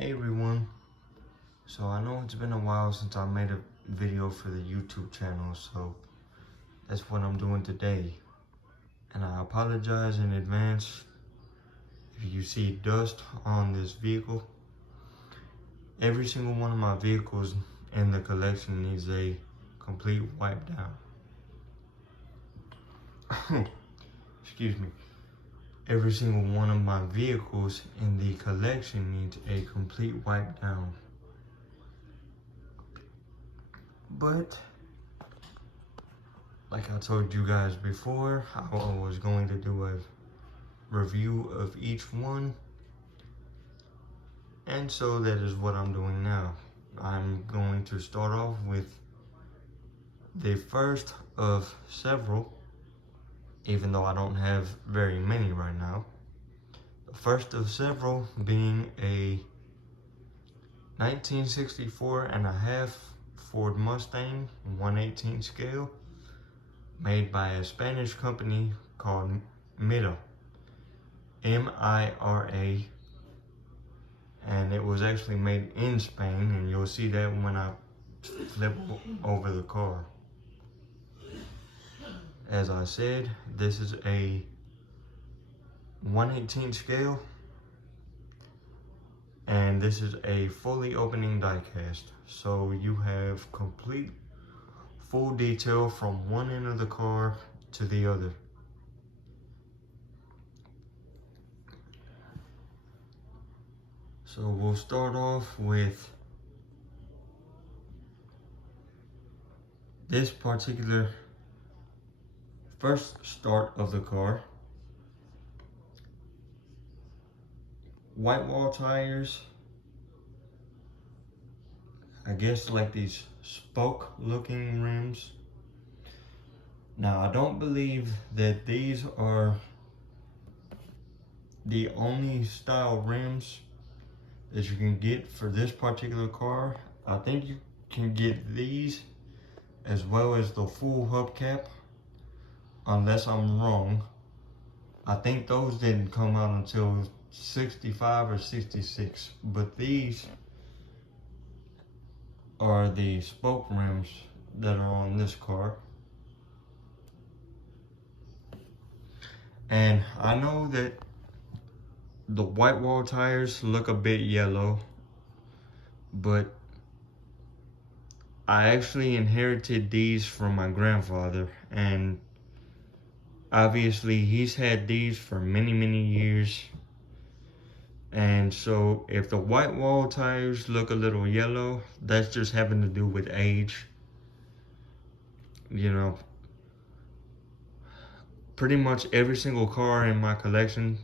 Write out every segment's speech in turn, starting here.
Hey everyone, so I know it's been a while since I made a video for the YouTube channel, so that's what I'm doing today. And I apologize in advance if you see dust on this vehicle. Every single one of my vehicles in the collection needs a complete wipe down. Excuse me. Every single one of my vehicles in the collection needs a complete wipe down. But like I told you guys before, I was going to do a review of each one, and so that is what I'm doing now. I'm going to start off with the first of several, even though I don't have very many right now. The first of several being a 1964 and a half Ford Mustang 1/18 scale, made by a Spanish company called Mira, M-I-R-A, and it was actually made in Spain, and you'll see that when I flip over the car. As I said, this is a 1/18 scale, and this is a fully opening diecast, so you have complete full detail from one end of the car to the other. So we'll start off with this particular first start of the car. White wall tires, I guess like these spoke looking rims. Now I don't believe that these are the only style rims that you can get for this particular car. I think you can get these as well as the full hubcap, unless I'm wrong. I think those didn't come out until 65 or 66, but these are the spoke rims that are on this car. And I know that the white wall tires look a bit yellow, but I actually inherited these from my grandfather, and obviously he's had these for many years. And so if the white wall tires look a little yellow, that's just having to do with age. You know, pretty much every single car in my collection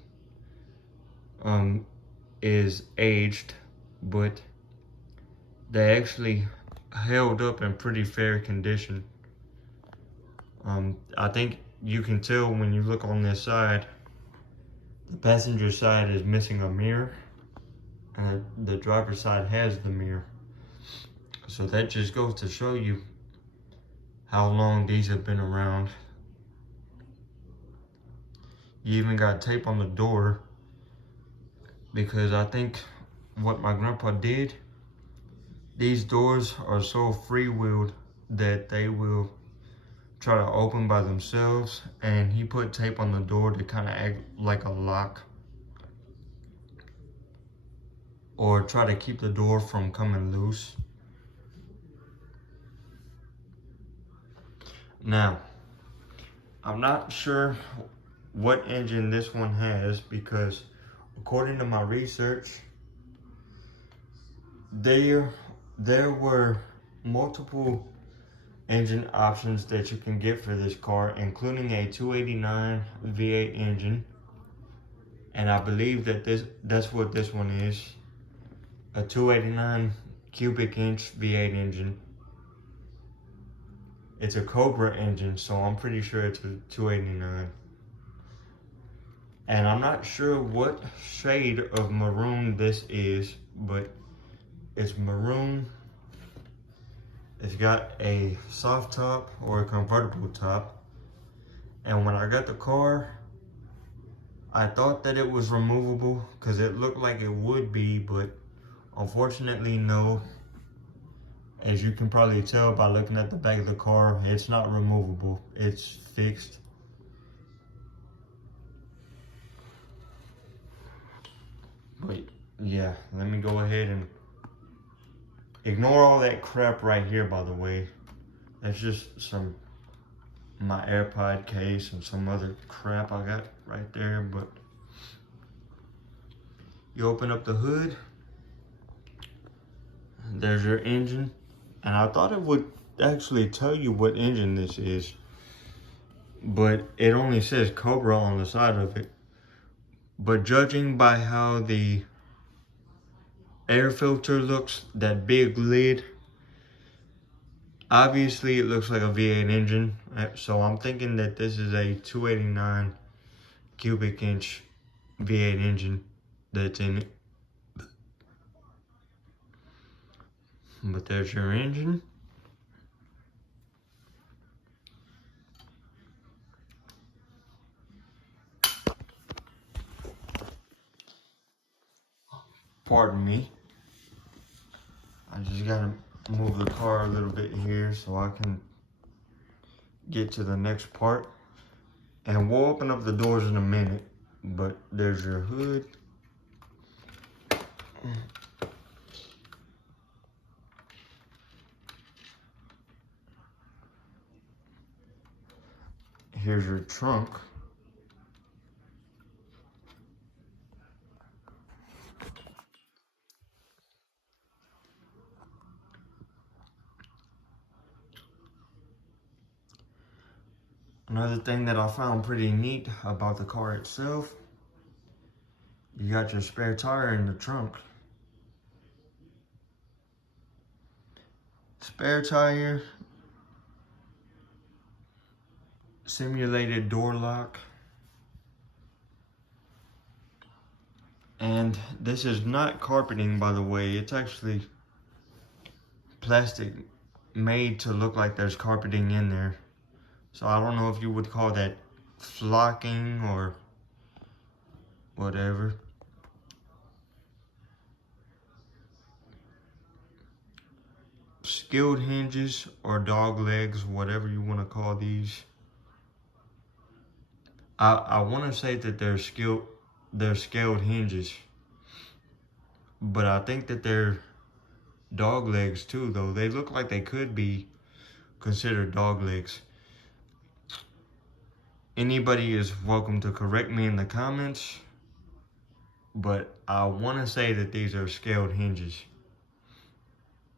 is aged, but they actually held up in pretty fair condition. I think you can tell when you look on this side, the passenger side is missing a mirror, and the driver's side has the mirror. So that just goes to show you how long these have been around. You even got tape on the door, because I think what my grandpa did, these doors are so free-wheeled that they will try to open by themselves, and he put tape on the door to kind of act like a lock, or try to keep the door from coming loose. Now, I'm not sure what engine this one has, because according to my research, there were multiple engine options that you can get for this car, including a 289 V8 engine, and I believe that that's what this one is, a 289 cubic inch V8 engine. It's a Cobra engine, so I'm pretty sure it's a 289. And I'm not sure what shade of maroon this is, but it's maroon. It's got a soft top or a convertible top. And when I got the car, I thought that it was removable because it looked like it would be, but Unfortunately, no. As you can probably tell by looking at the back of the car, it's not removable. It's fixed. But yeah, let me go ahead and ignore all that crap right here, by the way. That's just my AirPod case and some other crap I got right there. But you open up the hood, there's your engine. And I thought it would actually tell you what engine this is, but it only says Cobra on the side of it. But judging by how the air filter looks, that big lid, obviously it looks like a V8 engine. So I'm thinking that this is a 289 cubic inch V8 engine that's in it. But there's your engine. Pardon me. I just gotta move the car a little bit here so I can get to the next part. And we'll open up the doors in a minute. But there's your hood. Here's your trunk. Another thing that I found pretty neat about the car itself, you got your spare tire in the trunk. Spare tire, simulated door lock, and this is not carpeting, by the way. It's actually plastic made to look like there's carpeting in there. So I don't know if you would call that flocking or whatever. Skilled hinges or dog legs, whatever you want to call these. I want to say that they're scaled hinges, but I think that they're dog legs too, though. They look like they could be considered dog legs. Anybody is welcome to correct me in the comments, but I want to say that these are scaled hinges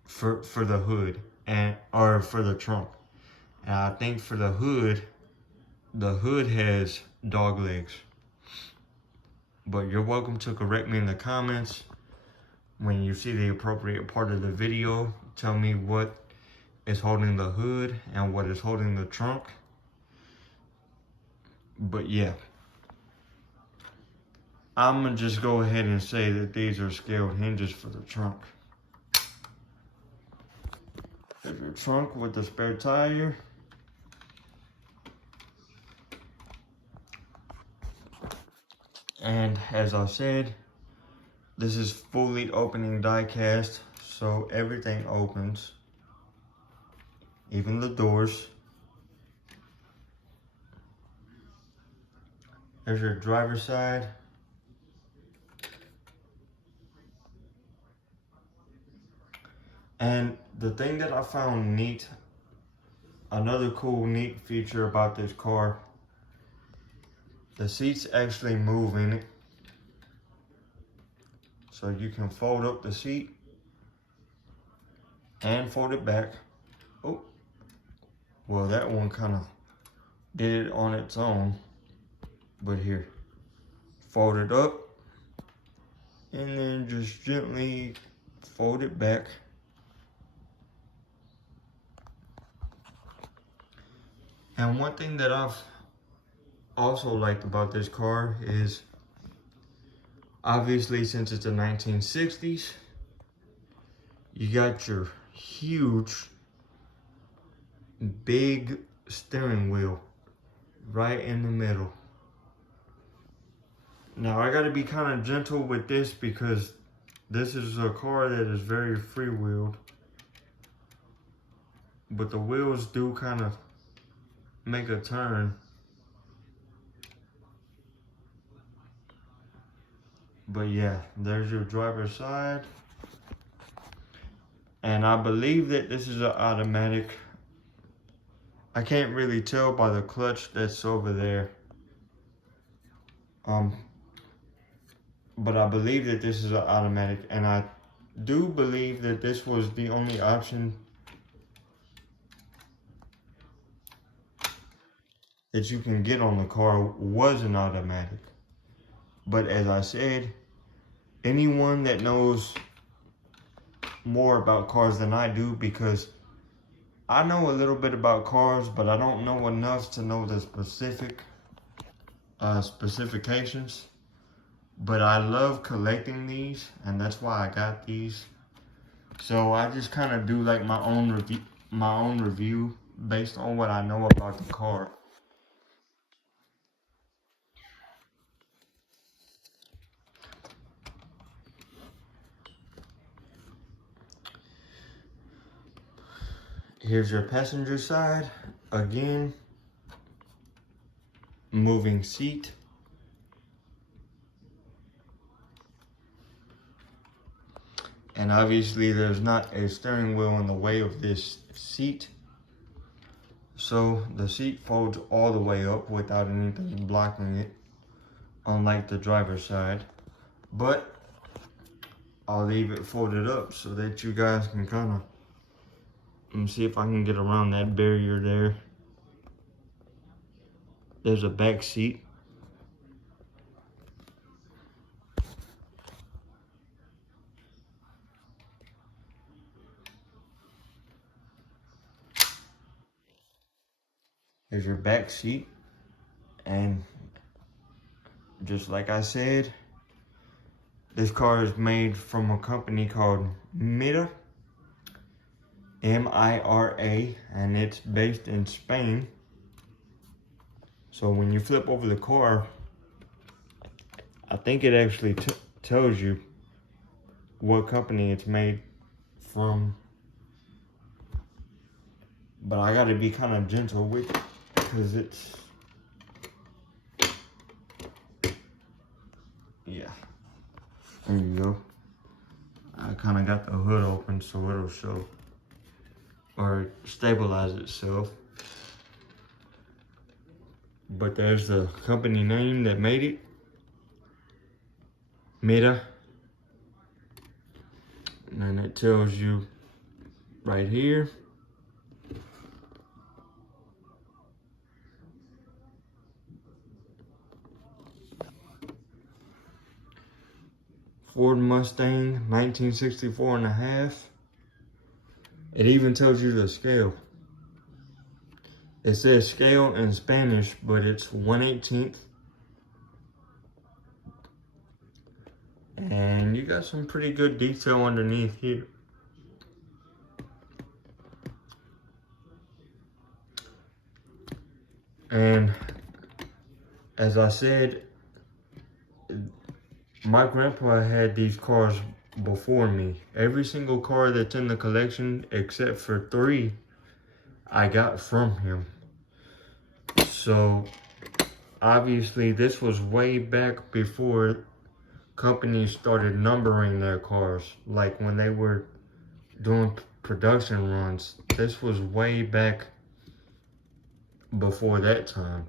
for the hood or for the trunk. And I think for the hood has dog legs. But you're welcome to correct me in the comments when you see the appropriate part of the video. Tell me what is holding the hood and what is holding the trunk. But yeah, I'm gonna just go ahead and say that these are scaled hinges for the trunk. There's your trunk with the spare tire. And as I said, this is fully opening diecast, so everything opens, even the doors. There's your driver's side. And the thing that I found neat, another cool neat feature about this car, the seats actually move in it. So you can fold up the seat and fold it back. Oh, well, that one kind of did it on its own. But here, fold it up and then just gently fold it back. And one thing that I've also liked about this car is, obviously, since it's the 1960s, you got your huge, big steering wheel right in the middle. Now, I gotta be kind of gentle with this because This is a car that is very free-wheeled, but the wheels do kind of make a turn. But yeah, there's your driver's side. And I believe that this is an automatic. I can't really tell by the clutch that's over there. But I believe that this is an automatic, and I do believe that this was the only option that you can get on the car was an automatic. But as I said, anyone that knows more about cars than I do, because I know a little bit about cars, but I don't know enough to know the specific specifications. But I love collecting these, and that's why I got these. So I just kind of do like my own review based on what I know about the car. Here's your passenger side. Again, moving seat. And obviously there's not a steering wheel in the way of this seat. So the seat folds all the way up without anything blocking it, unlike the driver's side. But I'll leave it folded up so that you guys can kind of, let me see if I can get around that barrier there. There's a back seat. Here's your back seat. And just like I said, this car is made from a company called Mira, M-I-R-A, and it's based in Spain. So when you flip over the car, I think it actually tells you what company it's made from. But I gotta be kind of gentle with it, because it's, yeah, there you go. I kind of got the hood open so it'll show, or stabilize itself. But there's the company name that made it, Mira. And then it tells you right here. Ford Mustang, 1964 and a half. It even tells you the scale. It says scale in Spanish, but it's 1/18. And you got some pretty good detail underneath here. And as I said, my grandpa had these cars before me. Every single car that's in the collection, except for 3, I got from him. So obviously this was way back before companies started numbering their cars, like when they were doing production runs. This was way back before that time.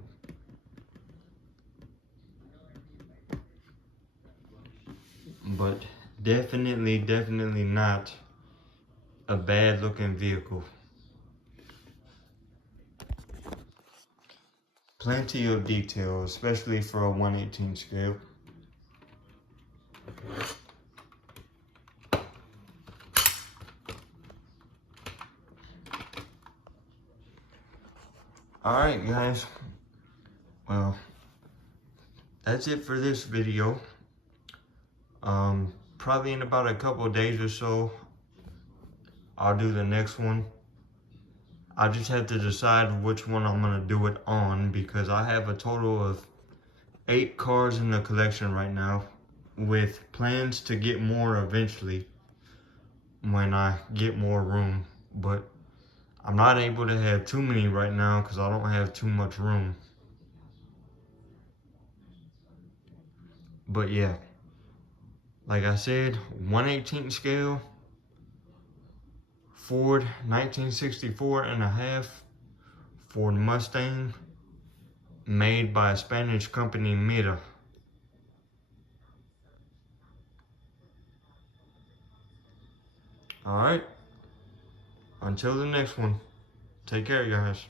But definitely not a bad looking vehicle. Plenty of detail, especially for a 1/18 scale. Alright guys, well, that's it for this video. Probably in about a couple of days or so, I'll do the next one. I just have to decide which one I'm gonna do it on, because I have a total of 8 cars in the collection right now. with plans to get more eventually when I get more room, but I'm not able to have too many right now because I don't have too much room. But yeah, like I said, 1/18 scale, Ford 1964 and a half, Ford Mustang, made by a Spanish company, Mira. Alright, until the next one, take care, guys.